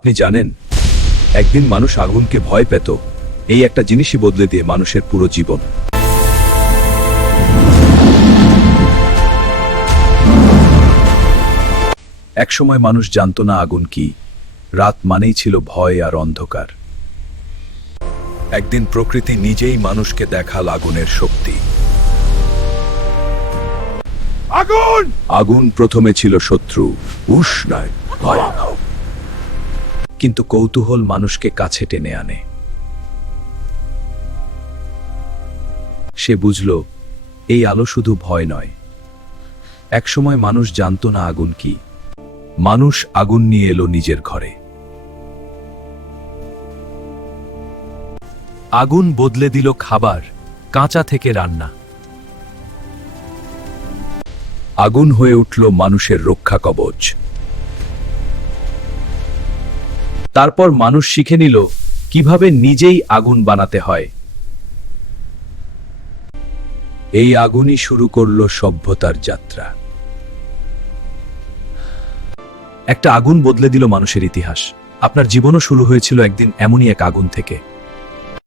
আপনি জানেন, একদিন মানুষ আগুনকে ভয় পেত, এই একটা জিনিসই বদলে দিয়ে মানুষের পুরো জীবন। একসময় মানুষ জানতো না আগুন কি, রাত মানেই ছিল ভয় আর অন্ধকার। একদিন প্রকৃতি নিজেই মানুষকে দেখাল আগুনের শক্তি। আগুন! আগুন প্রথমে ছিল শত্রু, উষ্ণায় ভয়ানক। কিন্তু কৌতূহল মানুষকে কাছে টেনে আনে। সে বুঝল, এই আলো শুধু ভয় নয়। একসময় মানুষ জানতো না আগুন কি। মানুষ আগুন নিয়ে এলো নিজের ঘরে। আগুন বদলে দিল খাবার, কাঁচা থেকে রান্না। আগুন হয়ে উঠল মানুষের রক্ষা কবচ। তারপর মানুষ শিখে নিল কিভাবে নিজেই আগুন বানাতে হয়। এই আগুনই শুরু করলো সভ্যতার যাত্রা। একটা আগুন বদলে দিল মানুষের ইতিহাস। আপনার জীবনও শুরু হয়েছিল একদিন এমনই এক আগুন থেকে।